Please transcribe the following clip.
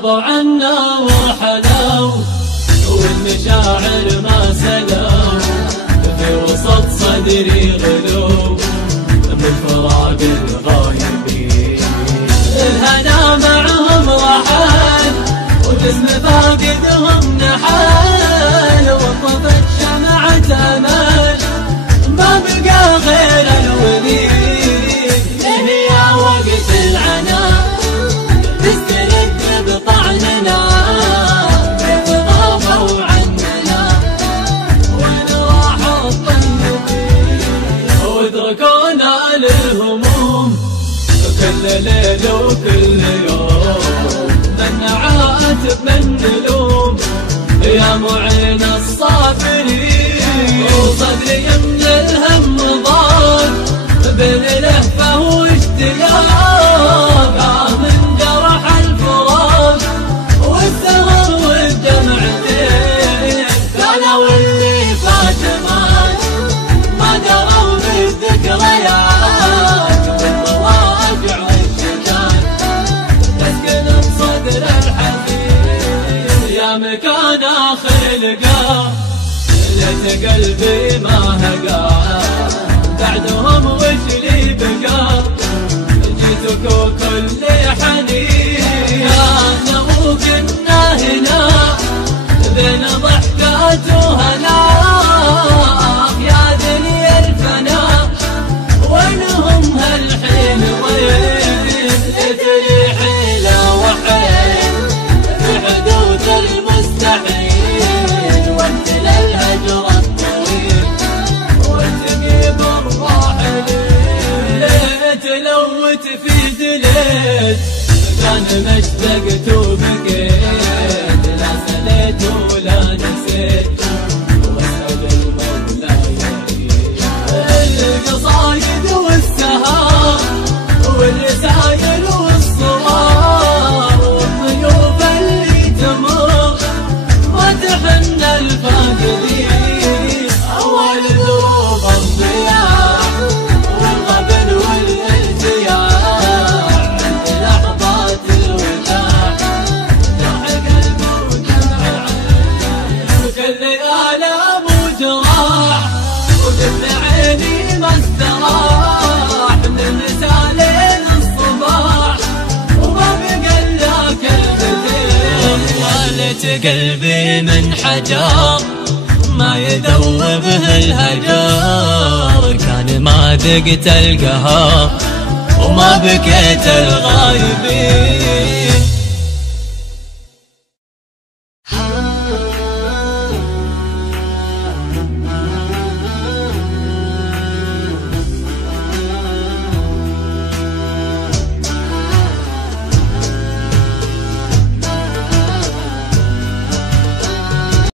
غابوا عنا وحلوا والمشاعر ما سلوا في وسط صدري غلو من فراق الغايبين. الهنا معهم رحل وجسم فاقدهم نحل وطفت شمعة امل ما بقى غير الوليد. هي وقت العنا تسترد بطعننا غابوا عننا وين راحوا الطيبين واتركونا للهموم كل ليل وكل يوم من عاتب من نلوم يا معين الصابرين. وصدري من الهم ضاق بين لهفه واشتياق من جرح الفراق والسهر والدمعتين. قالوا اللي فات ما دروا بالذكريات والمواجع والشجان تسكن بصدر الحزين. يا مكان آخر لقاه ليت قلبي ما هقى بعدهم وش لي بقى جيتك وكل حنين. انا وكنا هنا بين ضحكات وهنا يا دنيا الفنا وينهم هالحين وين تدري حيلة وحين في حدود المستحيل وانت للهجر الطويل وتجيب الراحلين. تلوت في دليت كان مشتقت وبقيت لا سليت ولا نسيت واسأل المولى يهديك. القصايد والسهر والرسايل والصور والضيوف اللي تمر ما تحن الفاقدين. أول ذروب الضياع والغبن والالتياع عند لحظات الوداع جرح قلب ودمع العين وكل آلام وجراح وقبل عيني ما استراح من المسالين الصباح وما بقى الا كلمتين. والت قلبي من حجر ما يذوبه الهجر كان ما ذقت القهر وما بكيت الغايبين.